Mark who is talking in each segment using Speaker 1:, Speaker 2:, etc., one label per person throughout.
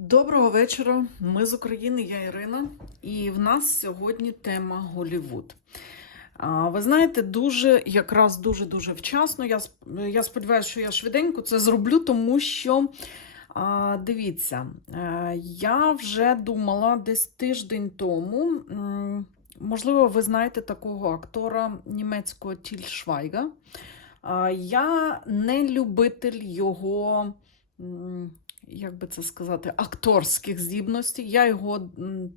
Speaker 1: Доброго вечора. Ми з України, я Ірина, і в нас сьогодні тема Голівуд. Ви знаєте, дуже якраз дуже-дуже вчасно. Я, я сподіваюся, що я швиденько це зроблю, тому що дивіться, е, я вже думала десь тиждень тому. Можливо, ви знаєте такого актора німецького Тіль Швайга. Я не любитель його. Як би це сказати, акторських здібностей. Я його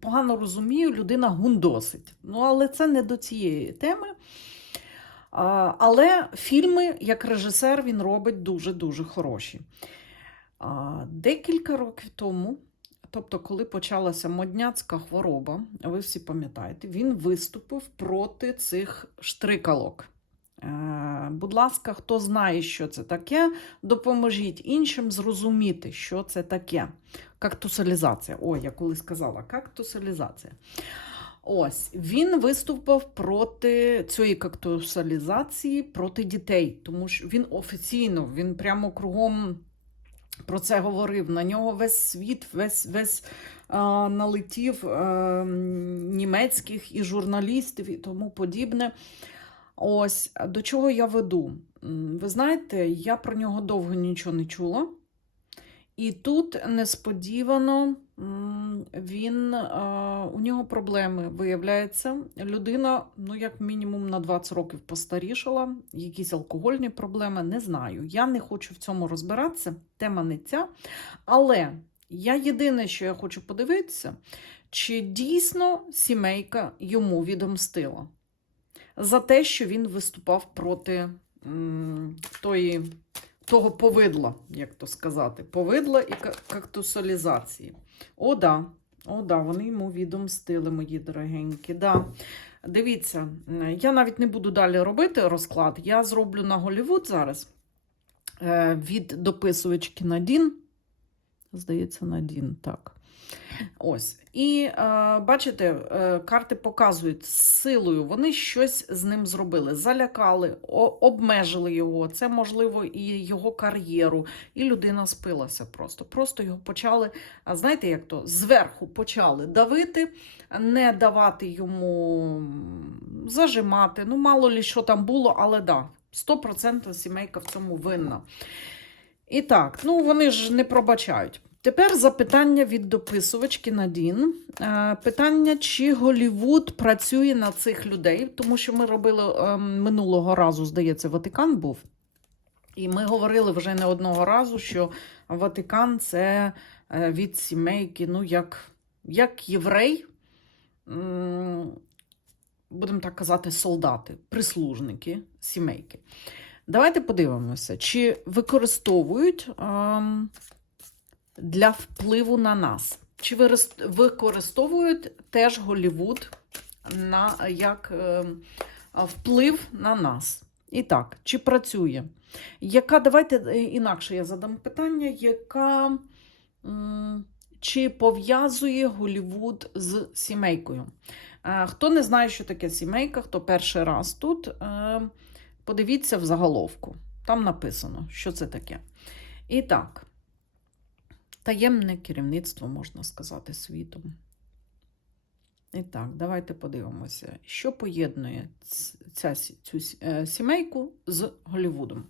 Speaker 1: погано розумію, людина гундосить. Ну, але це не до цієї теми. Але фільми, як режисер, він робить дуже-дуже хороші. Декілька років тому, тобто, коли почалася модняцька хвороба, ви всі пам'ятаєте, він виступив проти цих штрикалок. Е, Будь ласка, хто знає, що це таке, допоможіть іншим зрозуміти, що це таке. Кактусалізація. Ой, я колись казала, кактусалізація. Ось він виступив проти цієї кактусалізації проти дітей, тому що він офіційно, він прямо кругом про це говорив. На нього весь світ, весь весь а, налетів а, німецьких і журналістів і тому подібне. Ось до чого я веду. Ви знаєте, я про нього довго нічого не чула. І тут несподівано він, у нього проблеми виявляється. Людина, ну, як мінімум, на 20 років постарішала, якісь алкогольні проблеми, не знаю. Я не хочу в цьому розбиратися, тема не ця. Але я єдине, що я хочу подивитися, чи дійсно сімейка йому відомстила за те, що він виступав проти тої, того повидла, як то сказати, повидла і ка- кактусалізації. О, да. О, да, вони йому відомстили, мої дорогенькі. Да. Дивіться, я навіть не буду далі робити розклад. Я зроблю на Голівуд зараз е, від дописувачки Надін. Здається, Надін, так. Ось. І е, бачите, е, карти показують силою, вони щось з ним зробили, залякали, обмежили його. Це, можливо, і його кар'єру. І людина спилася просто. Просто його почали, а знаєте, як то зверху почали давити, не давати йому зажимати. Ну, мало лі що там було, але да, 100% сімейка в цьому винна. І так, ну вони ж не пробачають. Тепер запитання від дописувачки Надін. Е, Питання, чи Голівуд працює на цих людей, тому що ми робили е, минулого разу, здається, Ватикан був. І ми говорили вже не одного разу, що Ватикан це е, від сімейки, ну, як, як єврей, будемо так казати, солдати, прислужники сімейки. Давайте подивимося, чи використовують ем, для впливу на нас. Чи вирис- використовують теж Голівуд на, як ем, вплив на нас? І так, чи працює? Яка, давайте е, інакше я задам питання, яка чи пов'язує Голівуд з сімейкою? Е, Хто не знає, що таке сімейка, хто перший раз тут, е, подивіться в заголовку. Там написано, що це таке. І так, таємне керівництво, можна сказати, світом. І так, давайте подивимося, що поєднує ця, цю е, сімейку з Голлівудом.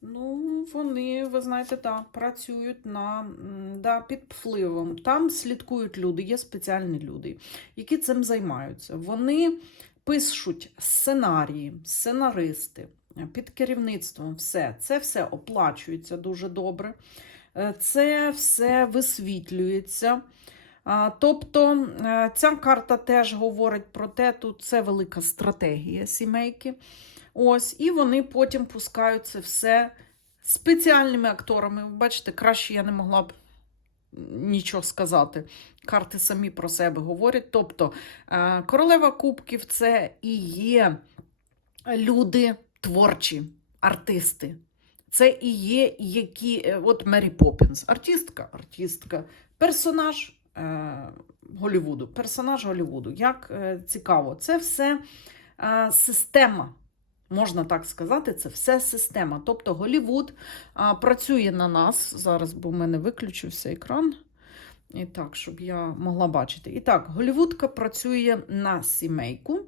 Speaker 1: Ну, вони, ви знаєте, так, працюють на, да, під впливом. Там слідкують люди, є спеціальні люди, які цим займаються. Вони пишуть сценарії, сценаристи під керівництвом. Все. Це все оплачується дуже добре. Е, Це все висвітлюється. Тобто е, ця карта теж говорить про те, тут це велика стратегія сімейки. Ось, і вони потім пускають це все спеціальними акторами. Ви бачите, краще я не могла б нічого сказати. Карти самі про себе говорять. Тобто, е, королева кубків це і є люди творчі, артисти. Це і є які, е, от Мері Поппінс, артистка, артистка, персонаж е, Голлівуду, персонаж Голлівуду. Як е, цікаво, це все е, система Можна так сказати, це все система. Тобто Голівуд а, працює на нас. Зараз, бо в мене виключився екран. І так, щоб я могла бачити. І так, Голівудка працює на сімейку.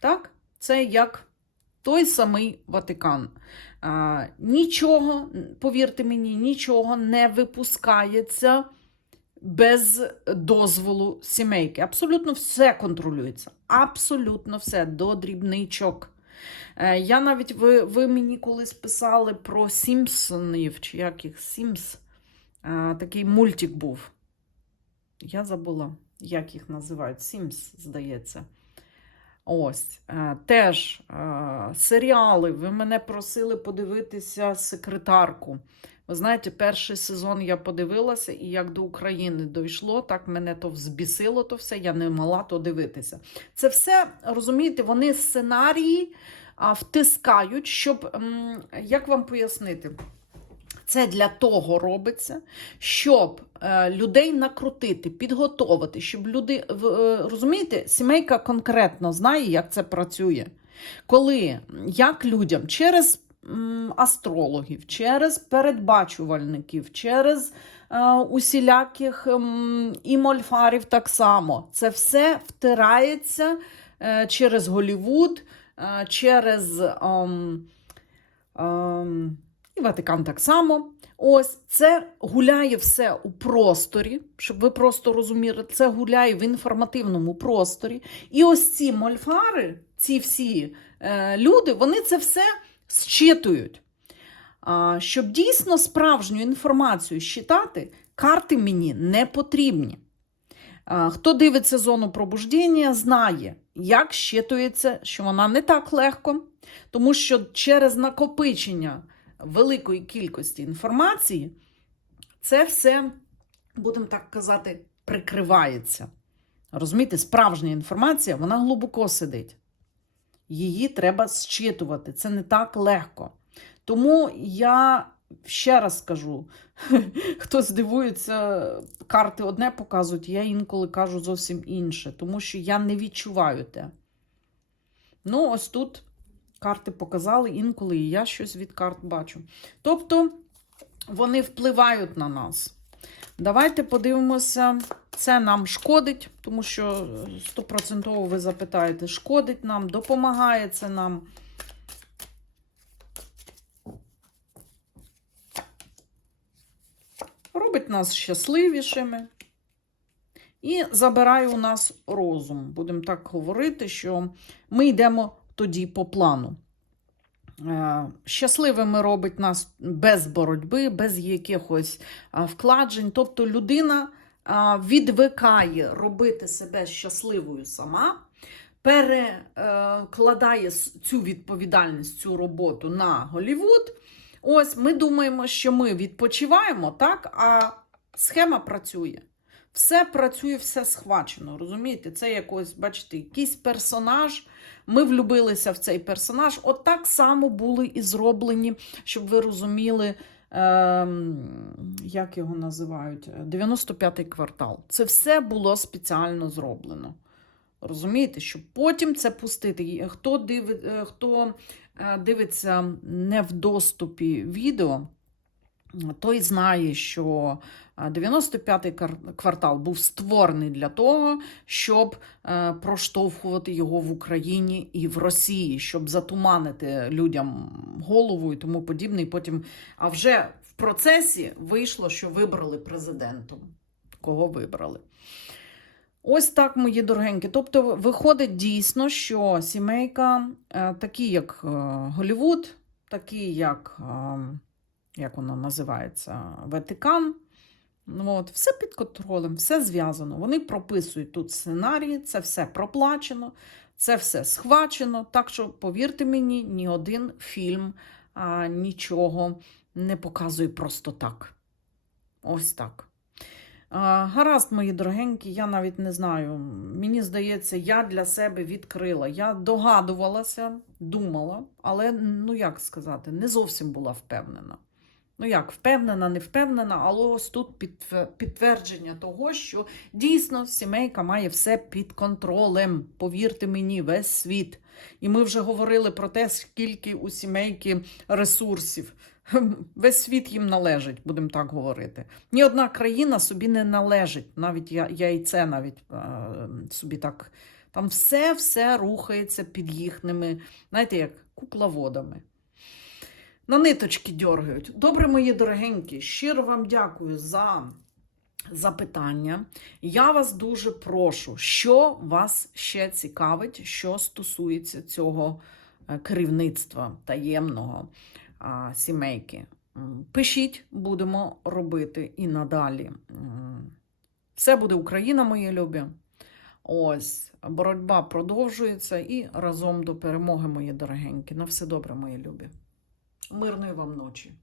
Speaker 1: Так? Це як той самий Ватикан. А, нічого, повірте мені, нічого не випускається без дозволу сімейки. Абсолютно все контролюється. Абсолютно все до дрібничок. Е, Я навіть ви, ви мені колись писали про Сімпсонів, чи як їх Сімс. Е, Такий мультик був. Я забула, як їх називають. Сімс, здається. Ось. е, Теж е, серіали. Ви мене просили подивитися секретарку. Ви знаєте, перший сезон я подивилася, і як до України дійшло, так мене то взбісило, то все, я не могла то дивитися. Це все, розумієте, вони сценарії втискають, щоб, як вам пояснити, це для того робиться, щоб е, людей накрутити, підготовити, щоб люди, е, розумієте, сімейка конкретно знає, як це працює. Коли, як людям через астрологів, через передбачувальників, через е, усіляких і мольфарів так само, це все втирається через Голівуд, через ем, ем, Ватикан так само. Ось це гуляє все у просторі, щоб ви просто розуміли, це гуляє в інформативному просторі. І ось ці мольфари, ці всі е, люди, вони це все зчитують. А, щоб дійсно справжню інформацію щитати, карти мені не потрібні. А, Хто дивиться зону пробуждення, знає, як щитується, що вона не так легко, тому що через накопичення великої кількості інформації це все, будемо так казати, прикривається. Розумієте, справжня інформація, вона глибоко сидить. Її треба зчитувати. Це не так легко. Тому я ще раз скажу: хтось дивується, карти одне показують, я інколи кажу зовсім інше, тому що я не відчуваю те. Ну, ось тут карти показали, інколи і я щось від карт бачу. Тобто вони впливають на нас. Давайте подивимося, це нам шкодить, тому що стопроцентово ви запитаєте, шкодить нам, допомагає це нам. Робить нас щасливішими. І забирає у нас розум. Будемо так говорити, що ми йдемо тоді по плану. Е, Щасливими робить нас без боротьби, без якихось вкладжень. Тобто людина відвикає робити себе щасливою сама, перекладає цю відповідальність, цю роботу на Голівуд. Ось ми думаємо, що ми відпочиваємо, так, а схема працює. Все працює, все схвачено. Розумієте? Це якось, бачите, якийсь персонаж. Ми влюбилися в цей персонаж. От так само були і зроблені, щоб ви розуміли, ем, як його називають, 95-й квартал. Це все було спеціально зроблено. Розумієте, щоб потім це пустити. Хто, диви, е, хто е, дивиться не в доступі відео, той знає, що е, 95-й квартал був створений для того, щоб е, проштовхувати його в Україні і в Росії, щоб затуманити людям голову і тому подібне. І потім, а вже в процесі вийшло, що вибрали президентом. Кого вибрали? Ось так, мої дорогенькі. Тобто, виходить дійсно, що сімейка, е, такі як е, Голівуд, такі як, е, як воно називається, Ватикан. Ну, От, все під контролем, все зв'язано. Вони прописують тут сценарії, це все проплачено, це все схвачено. Так що, повірте мені, ні один фільм а, нічого не показує просто так. Ось так. А, Гаразд, мої дорогенькі, я навіть не знаю. Мені здається, я для себе відкрила. Я догадувалася, думала, але, ну як сказати, не зовсім була впевнена. Ну як, впевнена, не впевнена, але ось тут підтвердження того, що дійсно сімейка має все під контролем. Повірте мені, весь світ. І ми вже говорили про те, скільки у сімейки ресурсів. Весь світ їм належить, будемо так говорити. Ні одна країна собі не належить. Навіть я, я і це навіть е, собі так. Там все все рухається під їхніми, знаєте, як кукловодами. На ниточки дергають. Добре, мої дорогенькі, щиро вам дякую за запитання. Я вас дуже прошу, що вас ще цікавить, що стосується цього е, керівництва таємного сімейки. Пишіть, будемо робити і надалі. Все буде Україна, мої любі. Ось, боротьба продовжується і разом до перемоги, мої дорогенькі. На все добре, мої любі. Мирної вам ночі.